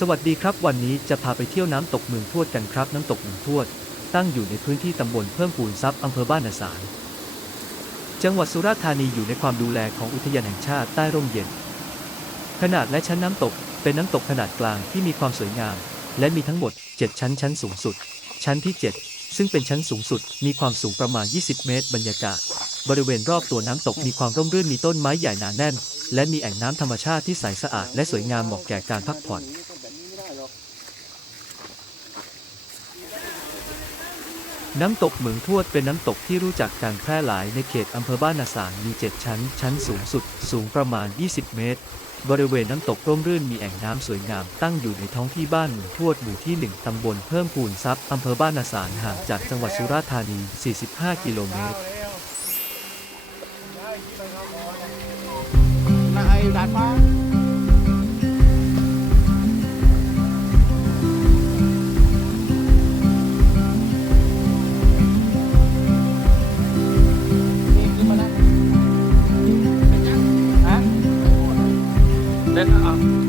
สวัสดีครับวันนี้จะพาไปเที่ยวน้ำตกเมืองทวดกันครับน้ำตกเมืองทวดตั้งอยู่ในพื้นที่ตำบลเพิ่มพูนทรัพย์อำเภอบ้านนาสารจังหวัดสุราษฎร์ธานีอยู่ในความดูแลของอุทยานแห่งชาติใต้ร่มเย็นขนาดและชั้นน้ำตกเป็นน้ำตกขนาดกลางที่มีความสวยงามและมีทั้งหมด7ชั้นสูงสุดชั้นที่7ซึ่งเป็นชั้นสูงสุดมีความสูงประมาณ20เมตรบรรยากาศบริเวณรอบตัวน้ำตกมีความร่มรื่นมีต้นไม้ใหญ่หนาแน่นและมีแอ่งน้ำธรรมชาติที่ใสสะอาดและสวยงามเหมาะแก่การพักผ่อนน้ำตกเหมืองทวดเป็นน้ำตกที่รู้จักกันแพร่หลายในเขตอำเภอบ้านนาสารมี7ชั้นสูงสุดสูงประมาณ20เมตรบริเวณน้ำตกร่มรื่นมีแอ่งน้ำสวยงามตั้งอยู่ในท้องที่บ้านเหมืองทวดหมู่ที่1ตำบลเพิ่มพูนทรัพย์อำเภอบ้านนาสารห่างจากจังหวัดสุราษฎร์ธานี45กิโลเมตรเล่น